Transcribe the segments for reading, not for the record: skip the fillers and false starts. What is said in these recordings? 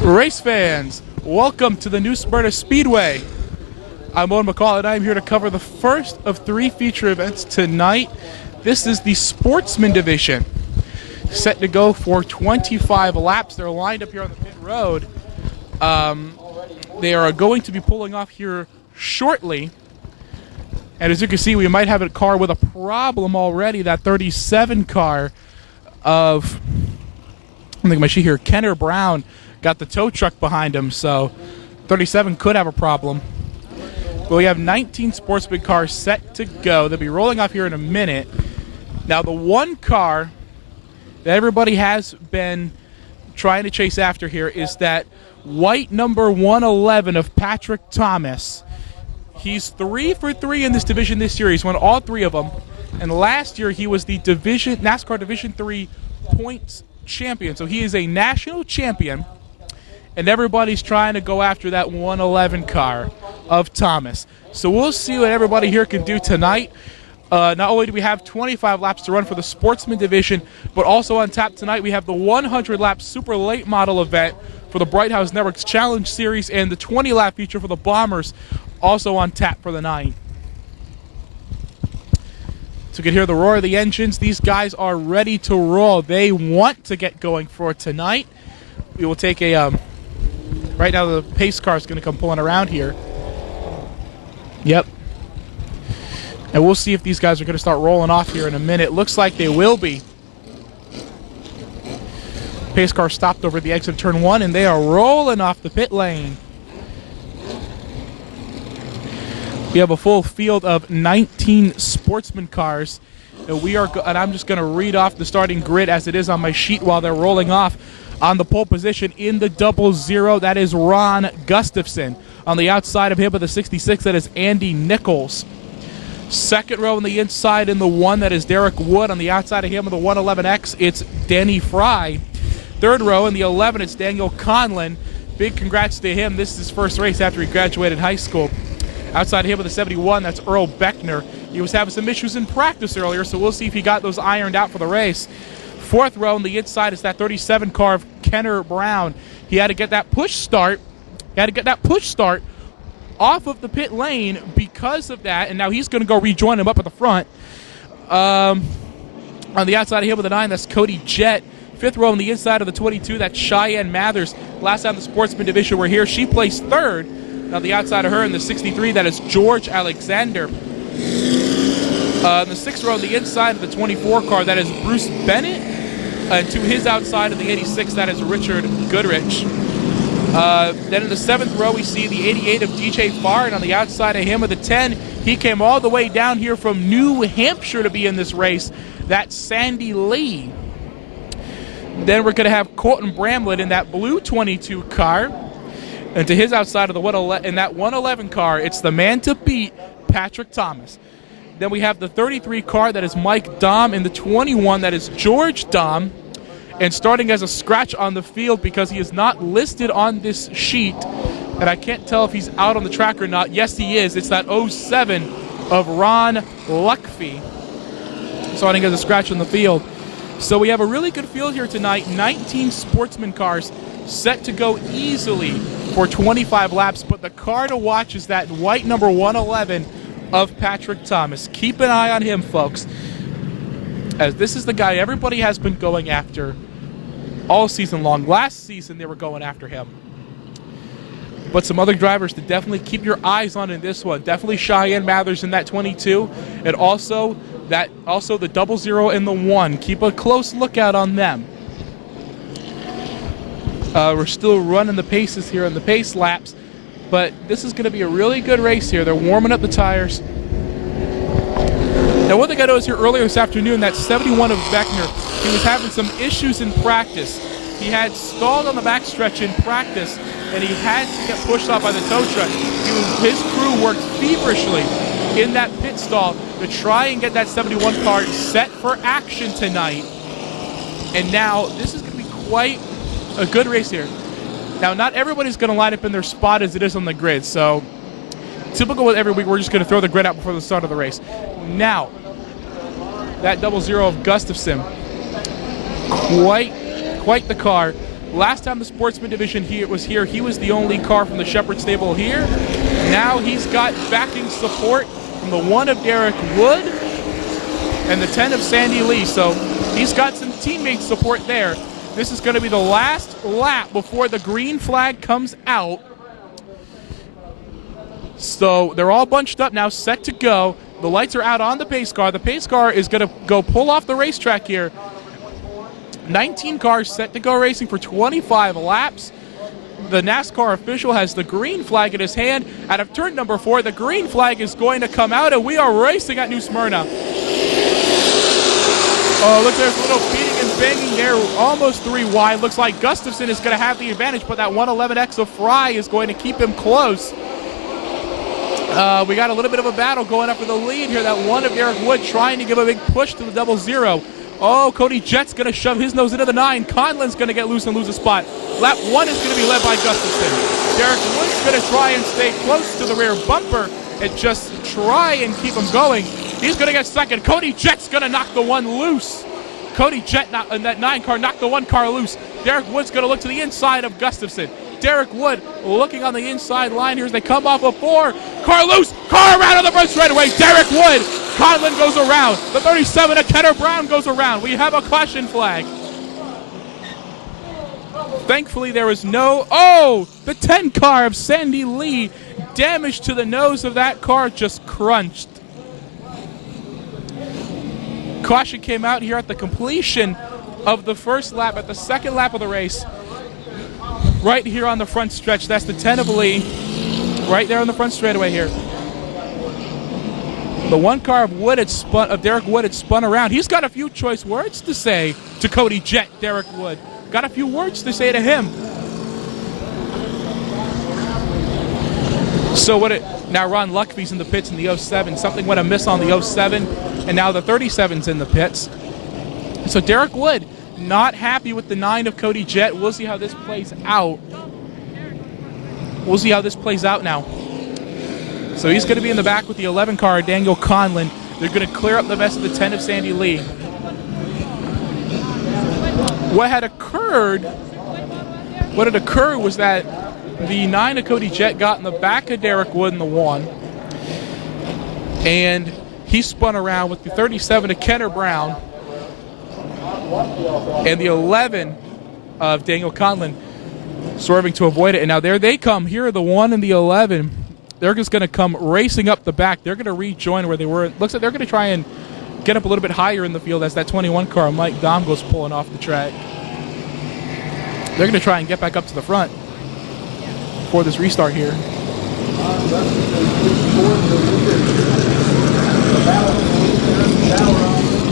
Race fans, welcome to the new Smyrna Speedway. I'm Owen McCall, and I'm here to cover the first of 3 feature events tonight. This is the Sportsman division, set to go for 25 laps. They're lined up here on the pit road. They are going to be pulling off here shortly. And as you can see, we might have a car with a problem already. That 37 car of, I think my sheet here, Kenner Brown, got the tow truck behind him, so 37 could have a problem. But we have 19 Sportsman cars set to go. They'll be rolling off here in a minute. Now, the one car that everybody has been trying to chase after here is that white number 111 of Patrick Thomas. He's 3 for 3 in this division this year. He's won all 3 of them. And last year, he was the NASCAR Division 3 points champion. So he is a national champion. And everybody's trying to go after that 111 car of Thomas. So we'll see what everybody here can do tonight. Not only do we have 25 laps to run for the Sportsman division, but also on tap tonight we have the 100-lap Super Late Model event for the Bright House Networks Challenge Series and the 20-lap feature for the Bombers also on tap for the night. So you can hear the roar of the engines. These guys are ready to roll. They want to get going for tonight. We will take a... right now the pace car is going to come pulling around here. Yep. And we'll see if these guys are going to start rolling off here in a minute. Looks like they will be. Pace car stopped over the exit of turn 1, and they are rolling off the pit lane. We have a full field of 19 Sportsman cars. And I'm just going to read off the starting grid as it is on my sheet while they're rolling off. On the pole position in the 00, that is Ron Gustafson. On the outside of him with the 66, that is Andy Nichols. Second row on the inside in the 1, that is Derrick Wood. On the outside of him with the 111X, it's Danny Frye. Third row in the 11, it's Daniel Conlin. Big congrats to him. This is his first race after he graduated high school. Outside of him with the 71, that's Earl Beckner. He was having some issues in practice earlier, so we'll see if he got those ironed out for the race. Fourth row on the inside is that 37 car of Kenner Brown. He had to get that push start. Off of the pit lane because of that, and now he's going to go rejoin him up at the front. On the outside of him with the 9, that's Kody Jett. Fifth row on the inside of the 22, that's Shyanne Mathers. Last time the Sportsman division were here, she placed 3rd. On the outside of her in the 63, that is George Alexander. In the 6th row on the inside of the 24 car, that is Bruce Bennett. And to his outside of the 86, that is Richard Goodrich. Then in the 7th row, we see the 88 of DJ Farr, and on the outside of him with the 10, he came all the way down here from New Hampshire to be in this race. That's Sandy Lee. Then we're going to have Colton Bramlett in that blue 22 car. And to his outside of the 111, in that 111 car, it's the man to beat, Patrick Thomas. Then we have the 33 car, that is Mike Dahm, and the 21, that is George Dahm. And starting as a scratch on the field because he is not listed on this sheet, and I can't tell if he's out on the track or not. Yes, he is. It's that 07 of Ron Lucfy, starting as a scratch on the field. So we have a really good field here tonight. 19 Sportsman cars set to go easily for 25 laps, but the car to watch is that white number 111 of Patrick Thomas. Keep an eye on him, folks, as this is the guy everybody has been going after all season long. Last season they were going after him, but some other drivers to definitely keep your eyes on in this one. Definitely Shyanne Mathers in that 22, and also the 00 and the 1. Keep a close lookout on them. We're still running the paces here in the pace laps, but this is going to be a really good race here. They're warming up the tires. Now, one thing I noticed here earlier this afternoon, that 71 of Beckner, he was having some issues in practice. He had stalled on the backstretch in practice, and he had to get pushed off by the tow truck. His crew worked feverishly in that pit stall to try and get that 71 car set for action tonight. And now this is going to be quite a good race here. Now, not everybody's going to line up in their spot as it is on the grid, so typical with every week, we're just going to throw the grid out before the start of the race. Now, that 00 of Gustafson, quite quite the car. Last time the Sportsman division was here, he was the only car from the Shepherd stable here. Now he's got backing support from the 1 of Derrick Wood and the 10 of Sandy Lee. So he's got some teammate support there. This is going to be the last lap before the green flag comes out. So they're all bunched up now, set to go. The lights are out on the pace car. The pace car is going to go pull off the racetrack here. 19 cars set to go racing for 25 laps. The NASCAR official has the green flag in his hand. Out of turn number 4, the green flag is going to come out, and we are racing at New Smyrna. Oh, look, there's a little beating and banging there, almost 3 wide. Looks like Gustafson is going to have the advantage, but that 111X of Frye is going to keep him close. We got a little bit of a battle going up for the lead here. That 1 of Derrick Wood trying to give a big push to the 00. Oh, Kody Jett's going to shove his nose into the 9. Conlin's going to get loose and lose a spot. Lap 1 is going to be led by Gustafson. Derrick Wood's going to try and stay close to the rear bumper and just try and keep him going. He's going to get second. Kody Jett's going to knock the 1 loose. Kody Jett and that 9 car knocked the 1 car loose. Derrick Wood's going to look to the inside of Gustafson. Derrick Wood looking on the inside line here as they come off of 4. Car loose. Car around on the front straightaway. Derrick Wood. Conlin goes around. The 37 of Kenner Brown goes around. We have a caution flag. Thankfully, there was no... Oh! The 10 car of Sandy Lee. Damage to the nose of that car, just crunched. Caution came out here at the completion of the first lap, at the second lap of the race. Right here on the front stretch. That's the 10 of Lee. Right there on the front straightaway here. The 1 car of Derrick Wood had spun around. He's got a few choice words to say to Kody Jett, Derrick Wood. Got a few words to say to him. So now Ron Lucfy's in the pits in the 07. Something went amiss on the 07, and now the 37's in the pits. So Derrick Wood not happy with the 9 of Kody Jett. We'll see how this plays out. We'll see how this plays out now. So he's going to be in the back with the 11 car, Daniel Conlin. They're going to clear up the mess of the 10 of Sandy Lee. What had occurred was that the 9 of Kody Jett got in the back of Derrick Wood in the 1. And he spun around with the 37 of Kenner Brown and the 11 of Daniel Conlin swerving to avoid it. And now there they come. Here are the 1 and the 11. They're just going to come racing up the back. They're going to rejoin where they were. It looks like they're going to try and get up a little bit higher in the field as that 21 car, Mike Dahm, goes pulling off the track. They're going to try and get back up to the front for this restart here.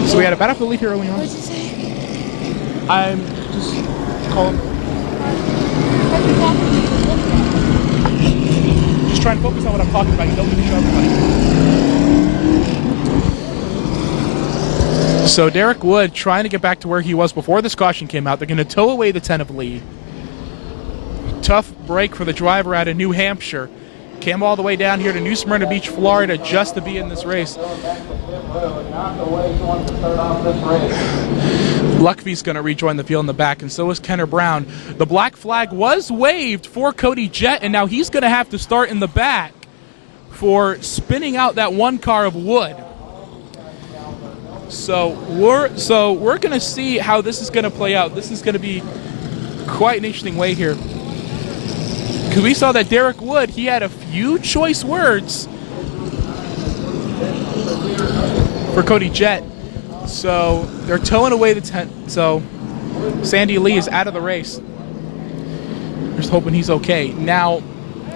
So we had a battle for the lead here early on. What did you say? I'm just calling. Just trying to focus on what I'm talking about. You don't need to show everybody. So Derrick Wood trying to get back to where he was before this caution came out. They're going to tow away the 10 of Lee. Tough break for the driver out of New Hampshire. Came all the way down here to New Smyrna Beach, Florida, just to be in this race. Lucfy's going to rejoin the field in the back, and so is Kenner Brown. The black flag was waved for Kody Jett, and now he's going to have to start in the back for spinning out that 1 car of Wood. So we're going to see how this is going to play out. This is going to be quite an interesting way here. Because we saw that Derrick Wood, he had a few choice words for Kody Jett. So they're towing away the 10. So Sandy Lee is out of the race. Just hoping he's okay. Now,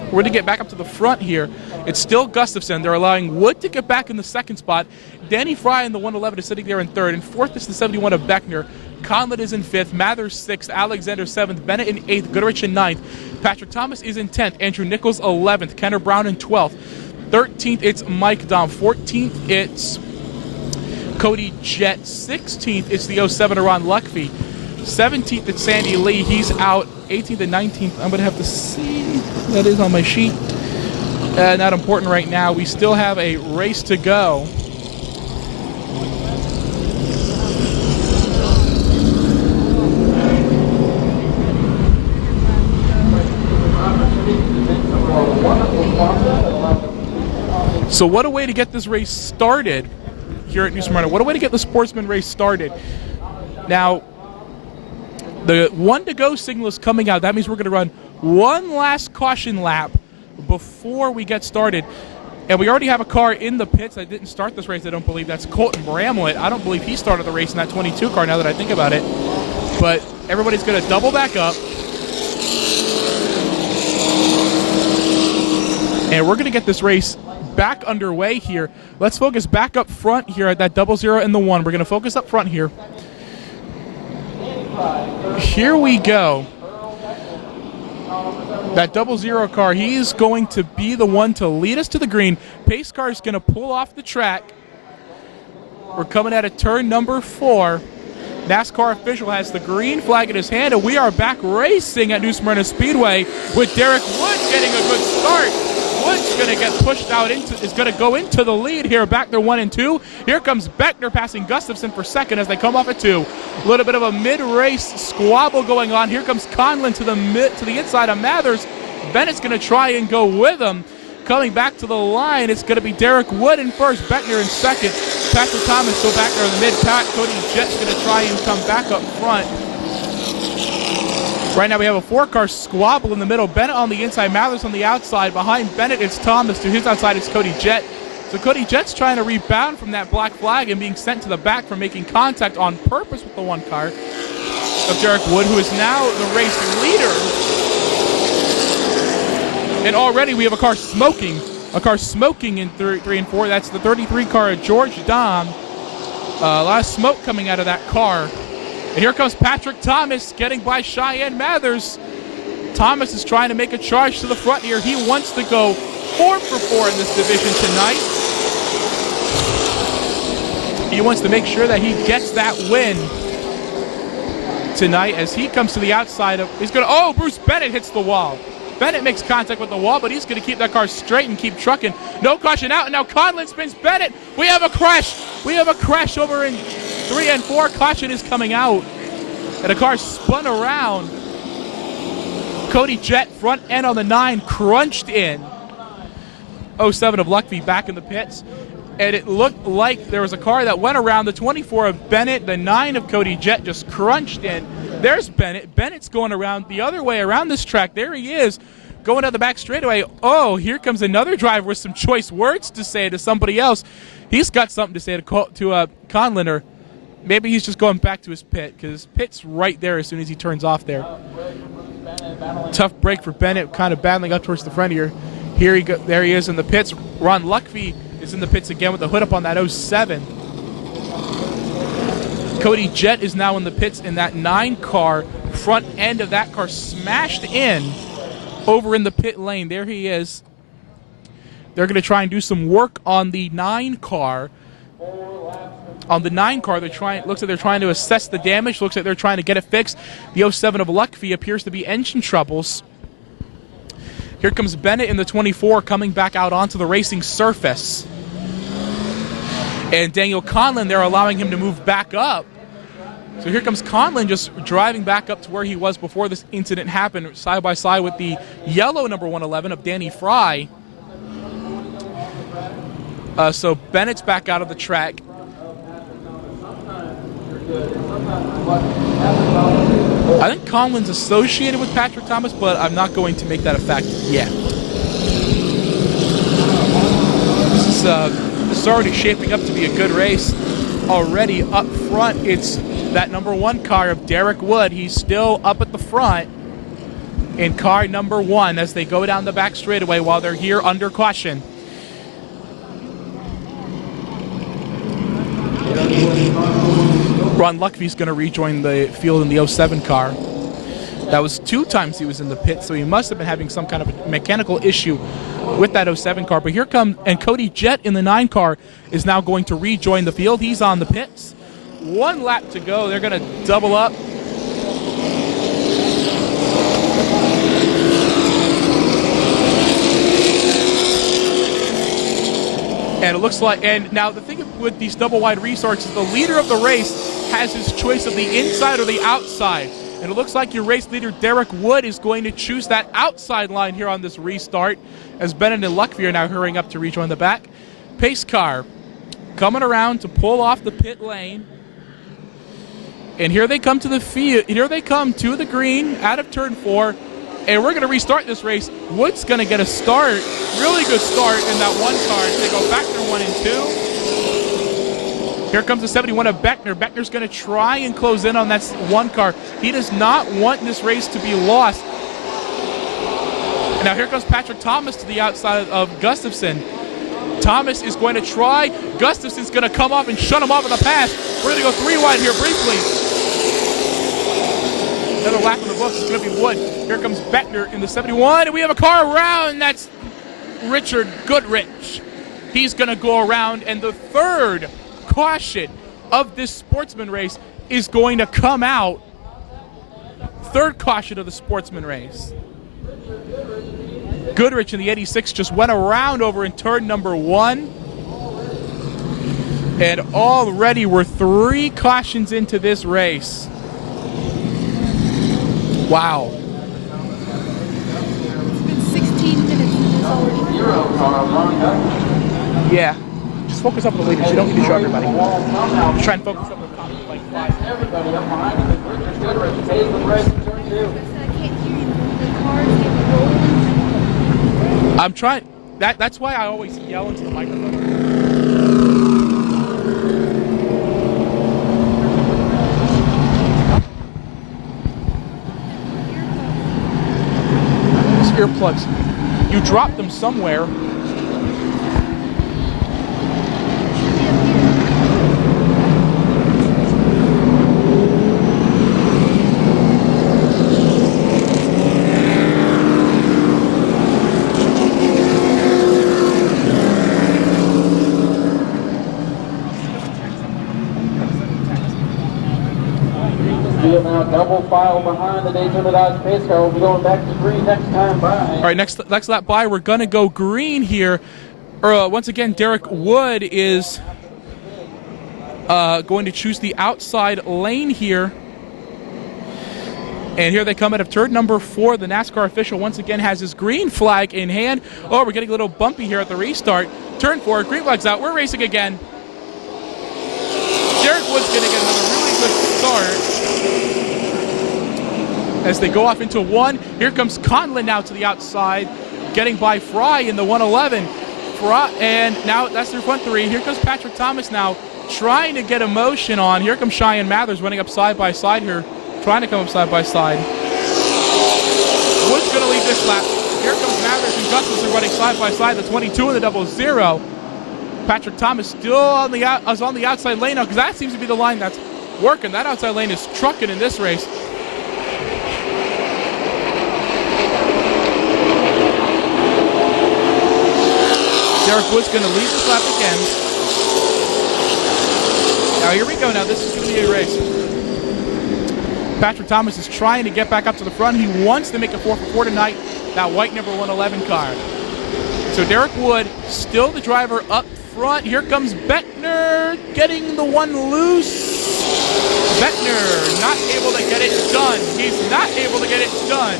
we're going to get back up to the front here. It's still Gustafson. They're allowing Wood to get back in the second spot. Danny Frye in the 111 is sitting there in third. In fourth is the 71 of Beckner. Conlin is in fifth. Mathers sixth. Alexander seventh. Bennett in eighth. Goodrich in ninth. Patrick Thomas is in 10th. Andrew Nichols 11th. Kenner Brown in 12th. 13th, it's Mike Dahm. 14th, it's Kody Jett. 16th, it's the 07 of Ron Lucfy. 17th, it's Sandy Lee. He's out. 18th and 19th, I'm going to have to see. That is on my sheet. Not important right now. We still have a race to go. So what a way to get this race started here at New Smyrna. What a way to get the Sportsman race started. Now, the 1 to go signal is coming out. That means we're going to run one last caution lap before we get started. And we already have a car in the pits that didn't start this race, I don't believe. That's Colton Bramlett. I don't believe he started the race in that 22 car now that I think about it. But everybody's going to double back up. And we're going to get this race back underway here. Let's focus back up front here at that 00 and the 1. We're going to focus up front here. Here we go. That 00 car, he's going to be the one to lead us to the green. Pace car is going to pull off the track. We're coming at a turn number 4. NASCAR official has the green flag in his hand, and we are back racing at New Smyrna Speedway with Derrick Wood getting a good start. Wood's going to get pushed out is going to go into the lead here, back there 1 and 2. Here comes Beckner passing Gustafson for second as they come off at 2. A little bit of a mid-race squabble going on. Here comes Conlin to the inside of Mathers. Bennett's going to try and go with him. Coming back to the line, it's going to be Derrick Wood in first, Beckner in second. Patrick Thomas still back there in the mid-pack. Kody Jett's going to try and come back up front. Right now we have a 4-car squabble in the middle. Bennett on the inside, Mathers on the outside. Behind Bennett it's Thomas. To his outside it's Kody Jett. So Kody Jett's trying to rebound from that black flag and being sent to the back for making contact on purpose with the 1 car of Derrick Wood, who is now the race leader. And already we have a car smoking in 3 and 4. That's the 33 car of George Dahm. A lot of smoke coming out of that car. And here comes Patrick Thomas getting by Shyanne Mathers. Thomas is trying to make a charge to the front here. He wants to go 4 for 4 in this division tonight. He wants to make sure that he gets that win tonight as he comes to the outside of, Bruce Bennett hits the wall. Bennett makes contact with the wall, but he's going to keep that car straight and keep trucking. No caution out, and now Conlin spins Bennett. We have a crash. We have a crash over in 3 and 4. Caution is coming out, and a car spun around. Kody Jett, front end on the 9, crunched in. 07 of Lucfy back in the pits, and it looked like there was a car that went around. The 24 of Bennett, the 9 of Kody Jett just crunched in. There's Bennett. Bennett's going around the other way around this track. There he is, going down the back straightaway. Oh, here comes another driver with some choice words to say to somebody else. He's got something to say to Conlin, or maybe he's just going back to his pit, because his pit's right there as soon as he turns off there. Tough break for Bennett, kind of battling up towards the front here. There he is in the pits. Ron Lucfy is in the pits again with the hood up on that 07. Kody Jett is now in the pits in that 9 car. Front end of that car smashed in over in the pit lane. There he is. They're going to try and do some work on the 9 car. On the 9 car, looks like they're trying to assess the damage. Looks like they're trying to get it fixed. The 07 of Lucfy appears to be engine troubles. Here comes Bennett in the 24 coming back out onto the racing surface. And Daniel Conlin, they're allowing him to move back up. So here comes Conlin just driving back up to where he was before this incident happened, side by side with the yellow number 111 of Danny Frye. So Bennett's back out of the track. I think Conlin's associated with Patrick Thomas, but I'm not going to make that a fact yet. This is already shaping up to be a good race. Already up front, it's that number 1 car of Derrick Wood. He's still up at the front in car number 1 as they go down the back straightaway while they're here under caution. Ron Lucfy's going to rejoin the field in the 07 car. That was 2 times he was in the pit, so he must have been having some kind of a mechanical issue with that 07 car. But here comes, and Kody Jett in the 9 car is now going to rejoin the field. He's on the pits. 1 lap to go. They're going to double up. And it looks like, and now the thing with these double wide restarts is the leader of the race has his choice of the inside or the outside. And it looks like your race leader, Derrick Wood, is going to choose that outside line here on this restart, as Bennett and Lucfy are now hurrying up to rejoin the back. pace car coming around to pull off the pit lane. And here they come to the field. Here they come to the green out of turn 4. And we're going to restart this race. Wood's going to get a start, really good start in that one car. They go back to 1 and 2. Here comes the 71 of Beckner. Beckner's going to try and close in on that one car. He does not want this race to be lost. And now here comes Patrick Thomas to the outside of Gustafson. Thomas is going to try. Gustafson's going to come off and shut him off in the pass. We're going to go 3 wide here briefly. Another lap in the books is going to be Wood. Here comes Beckner in the 71, and we have a car around. That's Richard Goodrich. He's going to go around, and the third caution of this Sportsman race is going to come out. Third caution of the Sportsman race. Goodrich in the 86 just went around over in turn number 1. And already we're 3 cautions into this race. Wow. It's been 16 minutes and it's already. Yeah. Just focus up on the leaders. You don't need to show everybody. Just try and focus up on the top of like 5. Everybody up behind him. Richard Goodrich pays the race in turn 2. I can't hear you. The cars get rolling. I'm trying. That's why I always yell into the microphone. Earplugs. You dropped them somewhere. Now double file behind the Daytona Dodge pace car. We'll be going back to green next time by. All right, next lap by, we're going to go green here. Once again, Derrick Wood is going to choose the outside lane here. And here they come out of turn number 4. The NASCAR official once again has his green flag in hand. Oh, we're getting a little bumpy here at the restart. Turn 4, green flag's out. We're racing again. Derrick Wood's going to get another really good start as they go off into 1. Here comes Conlin now to the outside, getting by Frye in the 111. And now that's their front 3. Here comes Patrick Thomas now, trying to get a motion on. Here comes Shyanne Mathers running up side by side here, trying to come up side by side. Wood's going to lead this lap. Here comes Mathers and Gustafson running side by side, the 22 and the 00. Patrick Thomas still on the outside lane now, because that seems to be the line that's working. That outside lane is trucking in this race. Derrick Wood's going to lead this lap again. Now here we go. Now this is going to be a race. Patrick Thomas is trying to get back up to the front. He wants to make a 4-for-4 tonight. That white number 111 car. So Derrick Wood still the driver up front. Here comes Beckner getting the one loose. Beckner not able to get it done. He's not able to get it done.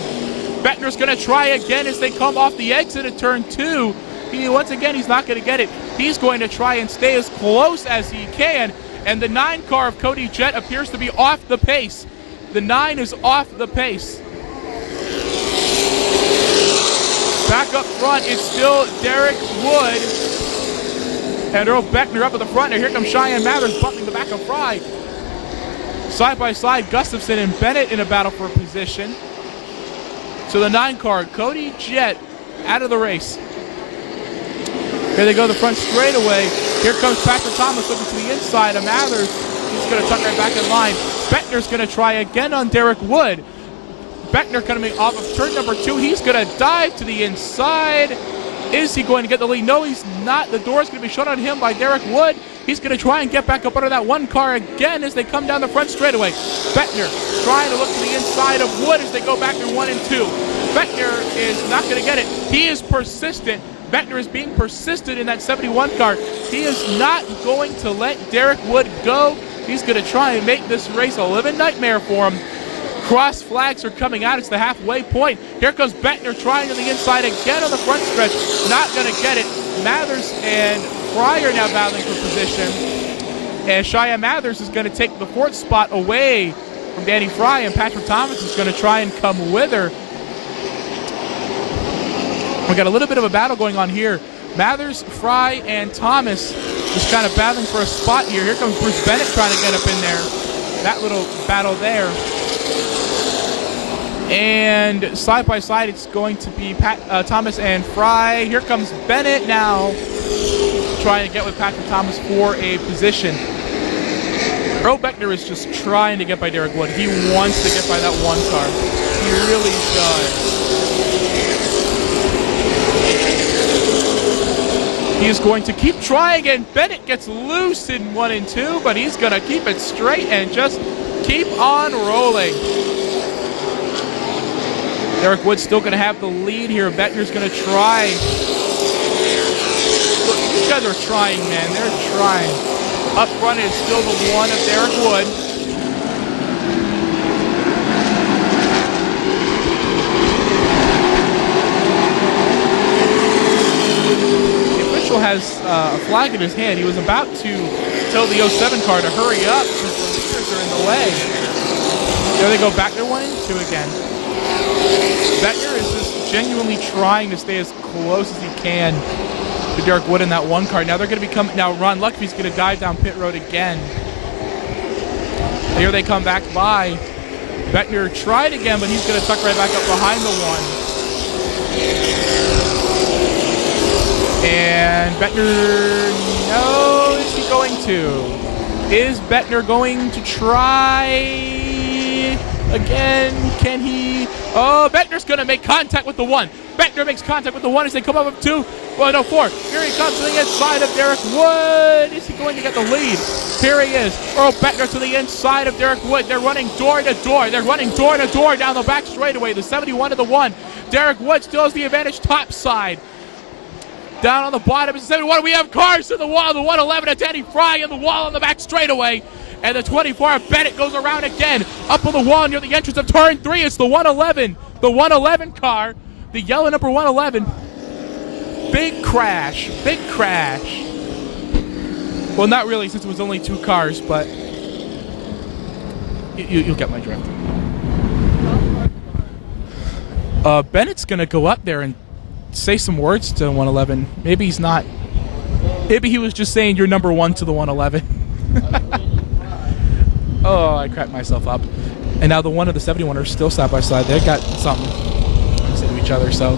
Beckner's going to try again as they come off the exit at turn 2. Once again, he's not going to get it. He's going to try and stay as close as he can. And the 9 car of Kody Jett appears to be off the pace. The 9 is off the pace. Back up front, it's still Derrick Wood and Earl Beckner up at the front. Now here comes Shyanne Mathers bumping the back of Frye. Side by side, Gustafson and Bennett in a battle for position. So the 9 car, Kody Jett, out of the race. Here they go the front straightaway. Here comes Patrick Thomas looking to the inside of Mathers. He's going to tuck right back in line. Beckner's going to try again on Derrick Wood. Beckner coming off of turn number 2. He's going to dive to the inside. Is he going to get the lead? No, he's not. The door's going to be shut on him by Derrick Wood. He's going to try and get back up under that 1 car again as they come down the front straightaway. Beckner trying to look to the inside of Wood as they go back through 1 and 2. Beckner is not going to get it. He is persistent. Beckner is being persistent in that 71 car. He is not going to let Derrick Wood go. He's going to try and make this race a living nightmare for him. Cross flags are coming out. It's the halfway point. Here comes Beckner trying to the inside again on the front stretch. Not going to get it. Mathers and Frye are now battling for position. And Shyanne Mathers is going to take the 4th spot away from Danny Frye, and Patrick Thomas is going to try and come with her. We got a little bit of a battle going on here. Mathers, Frye, and Thomas just kind of battling for a spot here. Here comes Bruce Bennett trying to get up in there. That little battle there. And side by side, it's going to be Thomas and Frye. Here comes Bennett now, trying to get with Patrick Thomas for a position. Earl Beckner is just trying to get by Derrick Wood. He wants to get by that 1 car. He really does. He's going to keep trying, and Bennett gets loose in 1 and 2, but he's going to keep it straight and just keep on rolling. Derrick Wood's still going to have the lead here. Beckner's going to try. Look, these guys are trying, man. They're trying. Up front is still the 1 of Derrick Wood. The official has a flag in his hand. He was about to tell the 07 car to hurry up because the leaders are in the way. There they go back. They're 1 and 2 again. Beckner is just genuinely trying to stay as close as he can to Derrick Wood in that 1 car. Now they're going to become. Now Ron Lucfy's going to dive down pit road again. Here they come back by. Beckner tried again, but he's going to tuck right back up behind the 1. And Beckner, no, is he going to? Is Beckner going to try again? Can he? Oh, Beckner's going to make contact with the 1. Beckner makes contact with the 1 as they come up with 2. Well, no, 4. Here he comes to the inside of Derrick Wood. Is he going to get the lead? Here he is. Earl Beckner to the inside of Derrick Wood. They're running door to door. They're running door to door down the back straightaway. The 71 to the 1. Derrick Wood still has the advantage top side. Down on the bottom is the 71. We have cars to the wall. The 111 of Danny Frye and the wall on the back straightaway. And the 24 of Bennett goes around again. Up on the wall near the entrance of turn 3. It's the 111. The 111 car. The yellow number 111. Big crash. Big crash. Well, not really since it was only 2 cars, but you'll get my drift. Bennett's going to go up there and say some words to 111. Maybe he's not. Maybe he was just saying you're number 1 to the 111. Oh, I cracked myself up. And now the 1 and the 71 are still side by side. They've got something to say to each other. So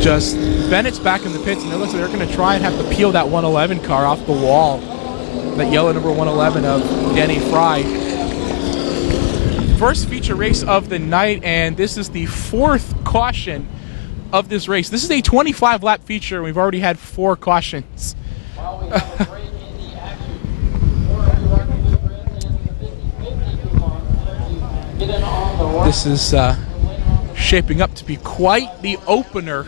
just Bennett's back in the pits, and it looks like they're going to try and have to peel that 111 car off the wall. That yellow number 111 of Danny Frye. First feature race of the night, and this is the 4th caution of this race. This is a 25-lap feature, and we've already had 4 cautions. This is shaping up to be quite the opener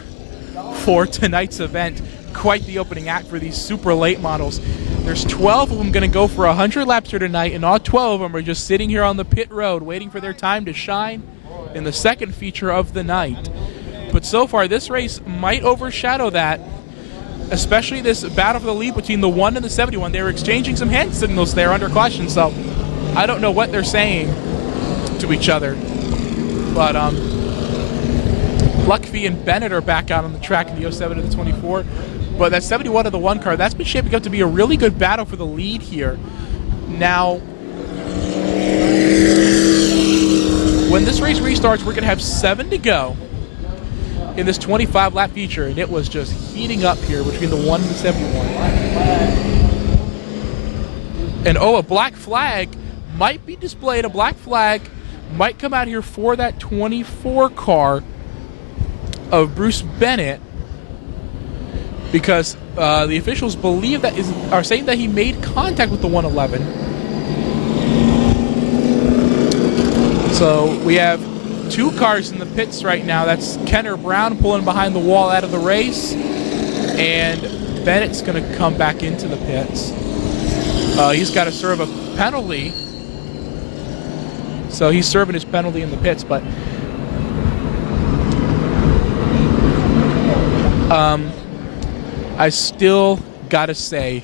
for tonight's event. Quite the opening act for these super late models. There's 12 of them going to go for 100 laps here tonight, and all 12 of them are just sitting here on the pit road waiting for their time to shine in the second feature of the night. But so far, this race might overshadow that, especially this battle for the lead between the 1 and the 71. They were exchanging some hand signals there under caution, so I don't know what they're saying to each other. But Lucfy and Bennett are back out on the track in the 07 to the 24. But that 71 of the 1 car, that's been shaping up to be a really good battle for the lead here. Now, when this race restarts, we're going to have 7 to go in this 25-lap feature, and it was just heating up here between the 1 and the 71. And oh, a black flag might be displayed. A black flag might come out here for that 24 car of Bruce Bennett, because the officials believe that are saying that he made contact with the 111. So we have 2 cars in the pits right now. That's Kenner Brown pulling behind the wall out of the race, and Bennett's going to come back into the pits. He's got to serve a penalty, so he's serving his penalty in the pits. But I still got to say,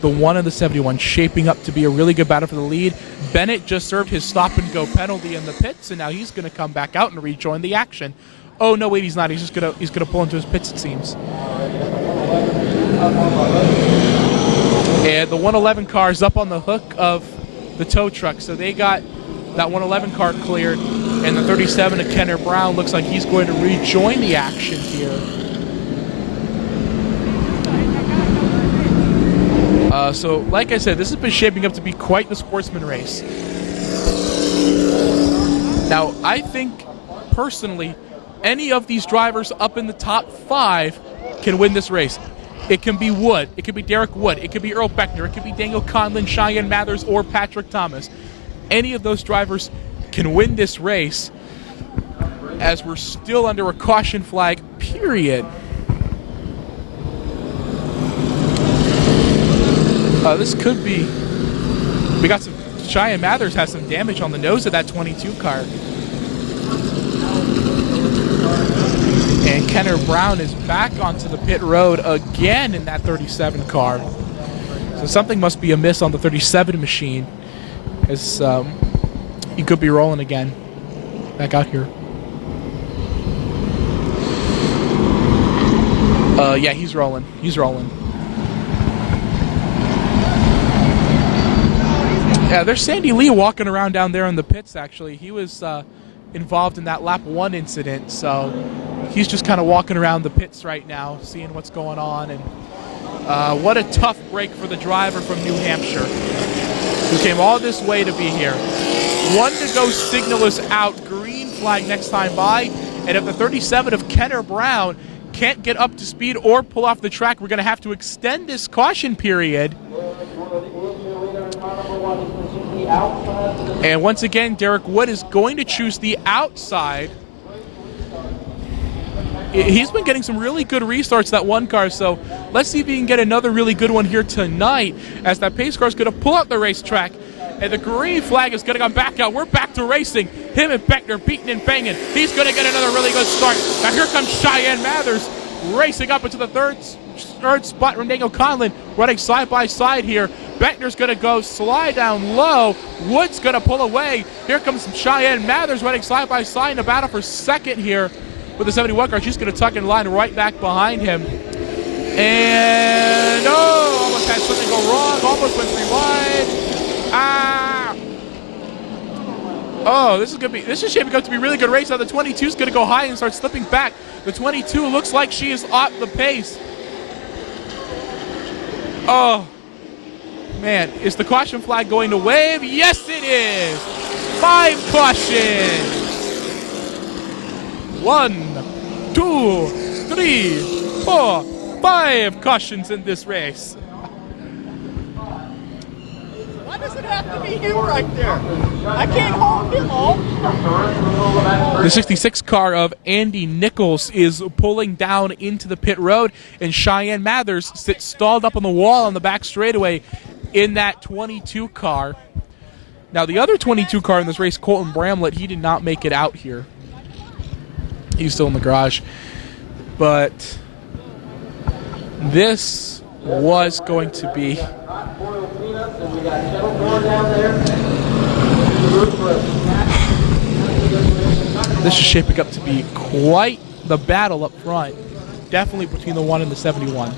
the 1 and the 71 shaping up to be a really good battle for the lead. Bennett just served his stop-and-go penalty in the pits, and now he's going to come back out and rejoin the action. Oh, no, wait, he's not. He's going to pull into his pits, it seems. And the 111 car is up on the hook of the tow truck, so they got that 111 car cleared, and the 37 of Kenner Brown looks like he's going to rejoin the action here. So, like I said, this has been shaping up to be quite the sportsman race. Now, I think, personally, any of these drivers up in the top 5 can win this race. It can be Wood. It could be Derrick Wood. It could be Earl Beckner. It could be Daniel Conlin, Shyanne Mathers, or Patrick Thomas. Any of those drivers can win this race, as we're still under a caution flag, period. This could be... We got some... Shyanne Mathers has some damage on the nose of that 22 car. And Kenner Brown is back onto the pit road again in that 37 car. So something must be amiss on the 37 machine, as he could be rolling again. Back out here. Yeah, he's rolling. He's rolling. Yeah, there's Sandy Lee walking around down there in the pits, actually. He was involved in that lap 1 incident, so he's just kind of walking around the pits right now, seeing what's going on. And what a tough break for the driver from New Hampshire, who came all this way to be here. 1 to go signal is out, green flag next time by, and if the 37 of Kenner Brown can't get up to speed or pull off the track, we're going to have to extend this caution period. And once again, Derrick Wood is going to choose the outside. He's been getting some really good restarts, that 1 car, so let's see if he can get another really good one here tonight, as that pace car is going to pull out the racetrack, and the green flag is going to come back out. We're back to racing. Him and Beckner beating and banging. He's going to get another really good start. Now here comes Shyanne Mathers racing up into the third spot from Daniel Conlin, running side by side here. Beckner's going to go slide down low. Wood's going to pull away. Here comes Shyanne Mathers running side by side in a battle for second here with the 71 car. She's going to tuck in line right back behind him. And almost had something go wrong. Almost went 3 wide. Oh, this is shaping up to be a really good race. Now the 22 is going to go high and start slipping back. The 22 looks like she is off the pace. Oh, man, is the caution flag going to wave? Yes, it is. 5 cautions. 1, 2, 3, 4, 5 cautions in this race. Why does it have to be him right there? I can't hold him off. The 66 car of Andy Nichols is pulling down into the pit road, and Shyanne Mathers sits stalled up on the wall on the back straightaway in that 22 car. Now, the other 22 car in this race, Colton Bramlett, he did not make it out here. He's still in the garage. But this was going to be... This is shaping up to be quite the battle up front. Definitely between the 1 and the 71.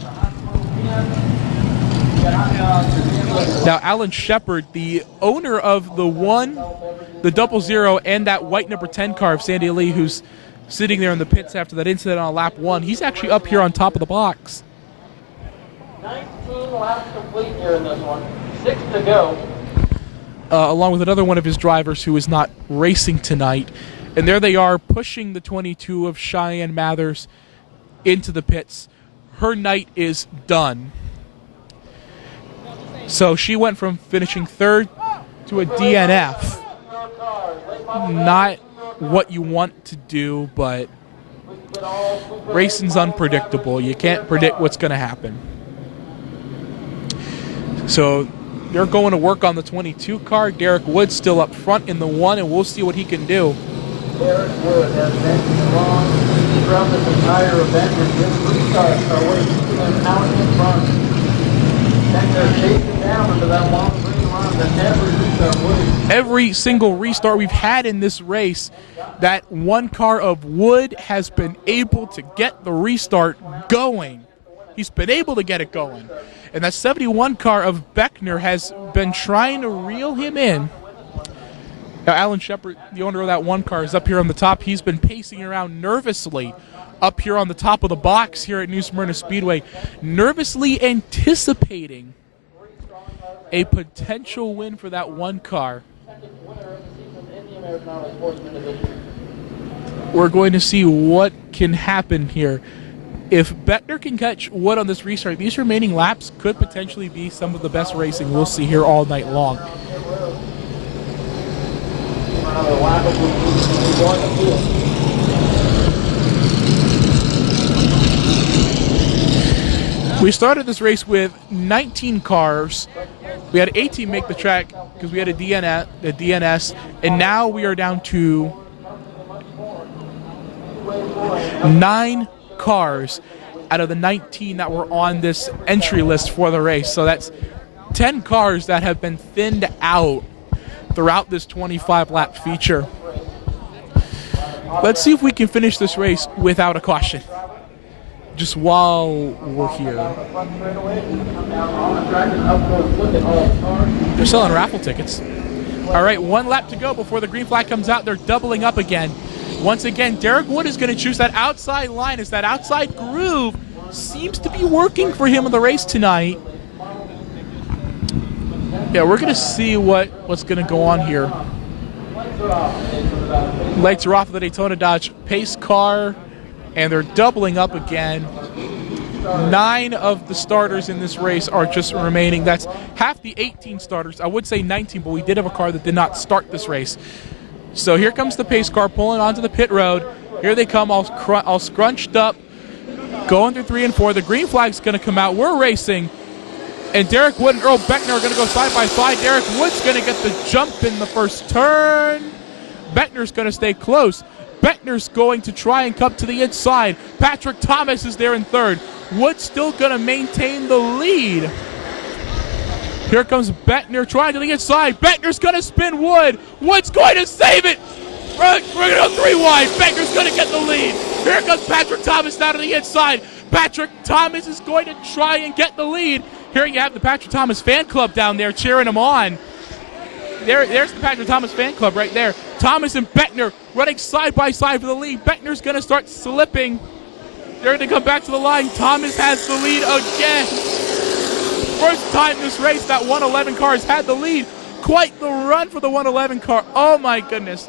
Now, Alan Shepard, the owner of the 1, the 00, and that white number 10 car of Sandy Lee, who's sitting there in the pits after that incident on lap 1, he's actually up here on top of the box. 19 laps complete here in this one. 6 to go. Along with another one of his drivers who is not racing tonight. And there they are, pushing the 22 of Shyanne Mathers into the pits. Her night is done. So she went from finishing 3rd to a DNF. Not what you want to do, but racing's unpredictable. You can't predict what's going to happen. So they're going to work on the 22 car. Derrick Wood's still up front in the 1, and we'll see what he can do. Derrick Wood has been strong. throughout this entire event, and this restart are what is keeping them out in front. And they're chasing down into that long green line that every restart would. Every single restart we've had in this race, that one car of Wood has been able to get the restart going. He's been able to get it going. And that 71 car of Beckner has been trying to reel him in. Now, Alan Shepard, the owner of that one car, is up here on the top. He's been pacing around nervously up here on the top of the box here at New Smyrna Speedway, nervously anticipating a potential win for that one car. We're going to see what can happen here. If Beckner can catch Wood on this restart, these remaining laps could potentially be some of the best racing we'll see here all night long. We started this race with 19 cars. We had 18 make the track because we had a DNS, and now we are down to 9 cars out of the 19 that were on this entry list for the race. So that's 10 cars that have been thinned out throughout this 25-lap feature. Let's see if we can finish this race without a caution, just while we're here. They're selling raffle tickets. All right, 1 lap to go before the green flag comes out. They're doubling up again. Once again, Derrick Wood is going to choose that outside line as that outside groove seems to be working for him in the race tonight. Yeah, we're going to see what's going to go on here. Lights are off of the Daytona Dodge pace car, and they're doubling up again. 9 of the starters in this race are just remaining. That's half the 18 starters. I would say 19, but we did have a car that did not start this race. So here comes the pace car pulling onto the pit road. Here they come all scrunched up, going through 3 and 4. The green flag's going to come out. We're racing. And Derrick Wood and Earl Beckner are going to go side by side. Derrick Wood's going to get the jump in the first turn. Beckner's going to stay close. Beckner's going to try and come to the inside. Patrick Thomas is there in third. Wood's still going to maintain the lead. Here comes Beckner trying to the inside. Beckner's going to spin Wood. Wood's going to save it. We're going to go 3 wide. Beckner's going to get the lead. Here comes Patrick Thomas down to the inside. Patrick Thomas is going to try and get the lead. Here you have the Patrick Thomas fan club down there cheering him on. There's the Patrick Thomas fan club right there. Thomas and Beckner running side by side for the lead. Beckner's going to start slipping. They're going to come back to the line. Thomas has the lead again. First time this race that 111 car has had the lead. Quite the run for the 111 car. Oh my goodness.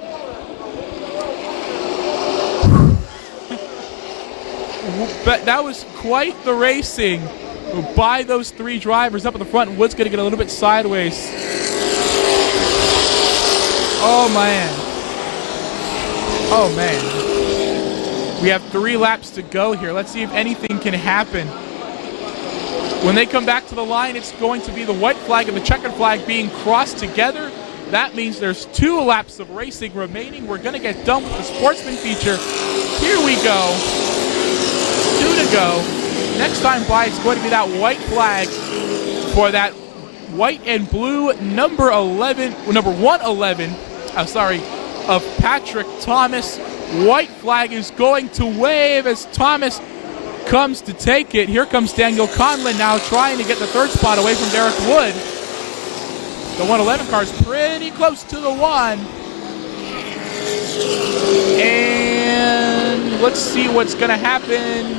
But that was quite the racing by those 3 drivers up at the front. Wood's going to get a little bit sideways. Oh, man. Oh, man. We have 3 laps to go here. Let's see if anything can happen. When they come back to the line, it's going to be the white flag and the checkered flag being crossed together. That means there's 2 laps of racing remaining. We're going to get done with the sportsman feature. Here we go. 2 to go. Next time by, it's going to be that white flag for that white and blue number 111, of Patrick Thomas. White flag is going to wave as Thomas comes to take it. Here comes Daniel Conlin now trying to get the 3rd spot away from Derrick Wood. The 111 car is pretty close to the 1. And let's see what's going to happen.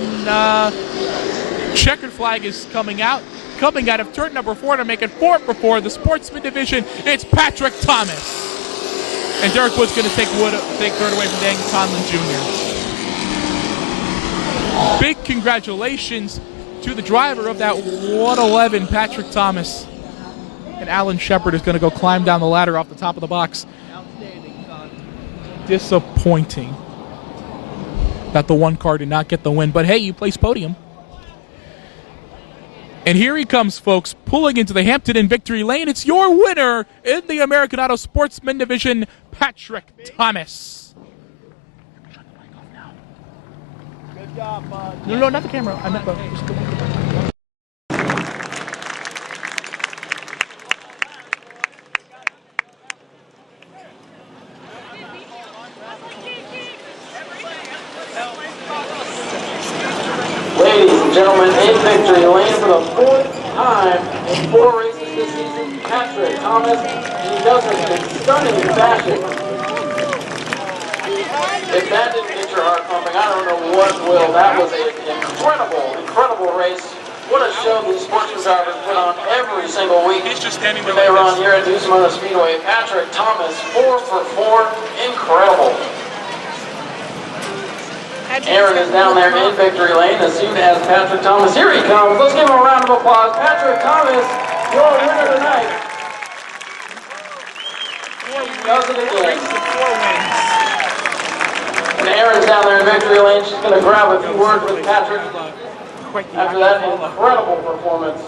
Checkered flag is coming out. Coming out of turn number 4 to make it 4 for 4. The sportsman division, it's Patrick Thomas. And Derrick Wood's going to take 3rd away from Daniel Conlin Jr. Big congratulations to the driver of that 111, Patrick Thomas. And Alan Shepard is going to go climb down the ladder off the top of the box. Disappointing that the 1 car did not get the win. But hey, you placed podium. And here he comes, folks, pulling into the Hampton in victory lane. It's your winner in the American Auto Sportsman Division, Patrick Thomas. Good job, bud. No, not the camera. I meant the. Just the Ladies and gentlemen, in victory lane for the 4th time in 4 races this season, Patrick Thomas. He does it in stunning fashion. If that didn't get your heart pumping, I don't know what will. That was an incredible race. What a show these sportsman drivers put on every single week. He's just standing there they like run this. here at Smyrna Speedway. Patrick Thomas, 4 for 4. Incredible. Aaron is down there in victory lane as soon as Patrick Thomas. Here he comes. Let's give him a round of applause. Patrick Thomas, your winner tonight. Does it again. And Aaron's down there in victory lane. She's going to grab a few words with Patrick after that incredible performance.